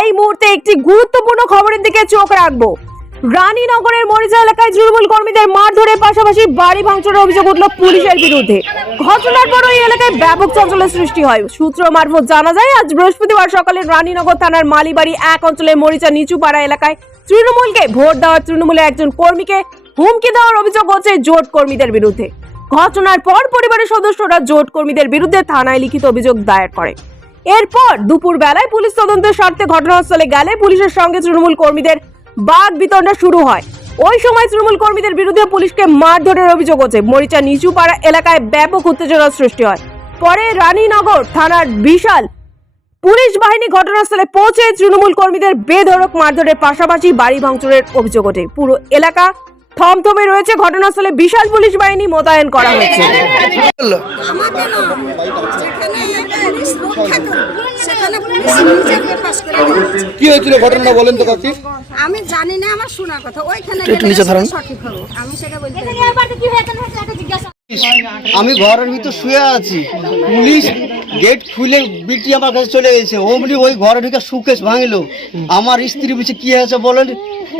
এই মুহূর্তে একটি গুরুত্বপূর্ণ খবরের দিকে চোখ রাখব। রানীনগরের মরিচা এলাকায় তৃণমূল কর্মীদের মারধরের পাশাপাশি বাড়ি ভাঙচুরের অভিযোগ উঠল পুলিশের বিরুদ্ধে। ঘটনার পর ওই এলাকায় ব্যাপক চঞ্চলের সৃষ্টি হয়। সূত্র মারফত জানা যায়, আজ বৃহস্পতিবার সকালে রানীনগর থানার মালিবাড়ি এক অঞ্চলের মরিচা নিচুপাড়া এলাকায় তৃণমূলকে ভোট দেওয়ার তৃণমূলের একজন কর্মীকে হুমকি দেওয়ার অভিযোগ হচ্ছে জোট কর্মীদের বিরুদ্ধে। ঘটনার পর পরিবারের সদস্যরা জোট কর্মীদের বিরুদ্ধে থানায় লিখিত অভিযোগ দায়ের করে। এরপর দুপুর বেলায় পুলিশ তদন্তের স্বার্থে ঘটনাস্থলে গেলে পুলিশের সঙ্গে তৃণমূল কর্মীদের বাদ বিতণ্ডা শুরু হয়। ওই সময় তৃণমূল কর্মীদের বিরুদ্ধে পুলিশকে মারধরের অভিযোগ হচ্ছে মরিচা নিচুপাড়া এলাকায় ব্যাপক উত্তেজনার সৃষ্টি হয়। পরে রানীনগর থানার বিশাল পুলিশ বাহিনী ঘটনাস্থলে পৌঁছে তৃণমূল কর্মীদের বেধড়ক মারধরের পাশাপাশি বাড়ি ভাঙচুরের অভিযোগ ওঠে। পুরো এলাকা থমথমে রয়েছে ঘটনাস্থলে বিশাল পুলিশ বাহিনী মোতায়েন করা হয়েছে। কি হয়েছিল ঘটনাটা বলেন তো কাকি আমি জানি না আমার শোনা কথা ওইখানে একটু নিচে ধরুন। সঠিক হবে আমি সেটা বলতে আমি ঘরের ভিতর শুয়ে আছি পুলিশ গেট খুলে বিটি আমার কাছে চলে গেছে। অমনি ওই ঘরে ঢুকে সুকেশ ভাঙলো। আমার স্ত্রী বলছে কি হয়েছে বলেন?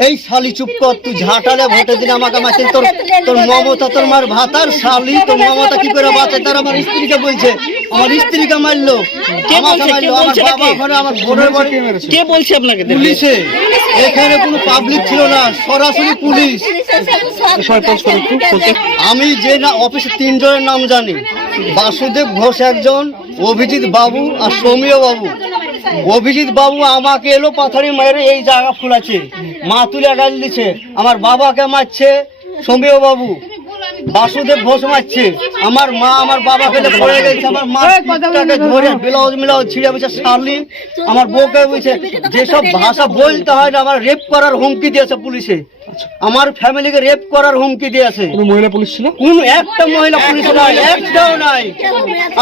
এই শালি চুপ কর তুই ঝাঁটালে ভোটের দিন আমাকে মারছেন তোর তোর মমতা তোর মার ভাতার শালি তোর মমতা কি করে বাঁচে? তার আমার স্ত্রীকে বলছে। আমার স্ত্রীকে মারলো। কে আমার বলছে? আপনাকে? পুলিশে। এখানে কোনো পাবলিক ছিল না। সরাসরি পুলিশ। আমি যে না অফিসে তিনজনের নাম জানি। বাসুদেব ঘোষ একজন অভিজিৎ বাবু আর সৌমিয় বাবু। অভিজিৎ বাবু আমাকে এলো পাথরি মেরে এই জায়গা ফুলাছে মা তুলে গাল দিচ্ছে, আমার বাবাকে মারছে সৌমিয় বাবু। বাসুদেব ঘোষ মারছে। আমার মা আমার বাবা ফেলে পড়ে গেছে। আমার মা পিঠটাকে ধরে ব্লাউজ মিলাউজ ছিঁড়ে বলছে শালি। আমার বউকে বলছে যেসব ভাষা বলতে হয় না আমার রেপ করার হুমকি দিয়েছে পুলিশে। আমার ফ্যামিলিকে রেপ করার হুমকি দিয়েছে। কোনো মহিলা পুলিশ ছিল? কোন একটা মহিলা পুলিশ নাই একটাও নাই।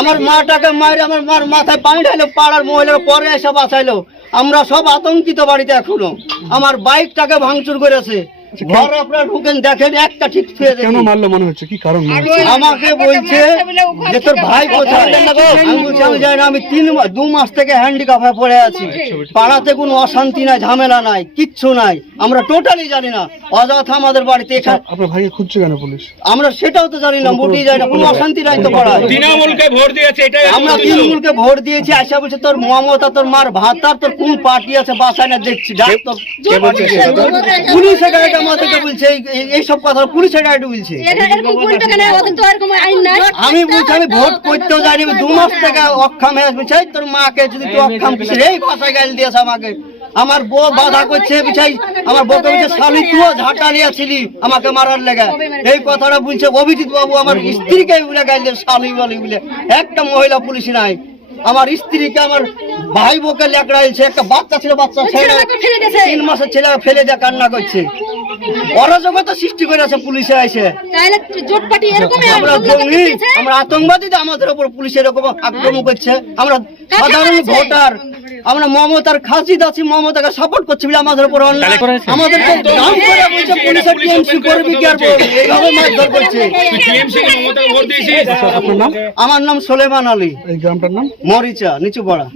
আমার মাটাকে মারে আমার মার মাথায় পানি ঢাইলো পাড়ার মহিলার পরে এসে বাঁচাইলো। আমরা সব আতঙ্কিত বাড়িতে এখনও। আমার বাইকটাকে ভাঙচুর করেছে। ঘর আপনার ঢুকেন দেখেন একটা ঠিক ছুঁয়ে কেন মারলো মনে হচ্ছে? কি কারণ আমাকে বলছে যে তোর ভাই কোথায়? আমি জানি না আমি তিন দু মাস থেকে হ্যান্ডিক্যাপ হয়ে পড়ে আছি। পাড়াতে কোনো অশান্তি নাই ঝামেলা নাই কিচ্ছু নাই। আমরা টোটালি জানি না। অযথা আমাদের বাড়িতে আপনার ভাইকে খুঁজছে কেন পুলিশ? আমরা সেটাও তো জানি না মোটেই জানি না কোনো অশান্তি নাই তো পাড়ায়। তৃণমূলকে ভোট দিয়েছে এটাই আমরা তৃণমূলকে ভোট দিয়েছি আশা বলছে তোর মমতা তোর মার ভাতার তোর কোন পার্টি আছে বাসায় না দেখছি ডাক তোর পুলিশ বলছে এই- কথা বলছে। আমি বলছি আমি ভোট করতেও জানি দু মাস থেকে অক্ষম হয়ে আসবে। চাই তোর মাকে যদি তুই অক্ষম কিছু এই গাল দিয়েছে আমাকে। আমার বউ বাধা করছে বিছাই আমার বউকে বলছে শালি তুইও ঝাঁটা নিয়েছিলি আমাকে মারার লেগে। এই কথাটা বলছে অভিজিৎ বাবু। আমার স্ত্রীকে বলে গাল দিয়ে শালি বলে একটা মহিলা পুলিশ নাই। আমার স্ত্রীকে আমার ভাই বোকে লেকড়াইছে একটা বাচ্চা ছিল বাচ্চা ছেলে। তিন মাসের ছেলে ফেলে যা কান্না করছে। অরাজকতা সৃষ্টি করে আছে পুলিশে এসে। আমরা জঙ্গি আমরা আতঙ্কবাদী তো আমাদের উপর পুলিশ এরকম আক্রমণ করছে। আমরা সাধারণ ভোটার আমরা মমতার খাসিদ আছি মমতাকে সাপোর্ট করছি বলে আমাদের উপর আমাদের আমাদেরকে করে বলছে পুলিশের টিএমসি করবি কি আর এইভাবে মারধর করছে। টিএমসি কে মমতাকে ভোট দিয়েছিস? আপনার নাম আমার নাম সোলেমান আলী। গ্রামটার নাম? মরিচা নিচু পাড়া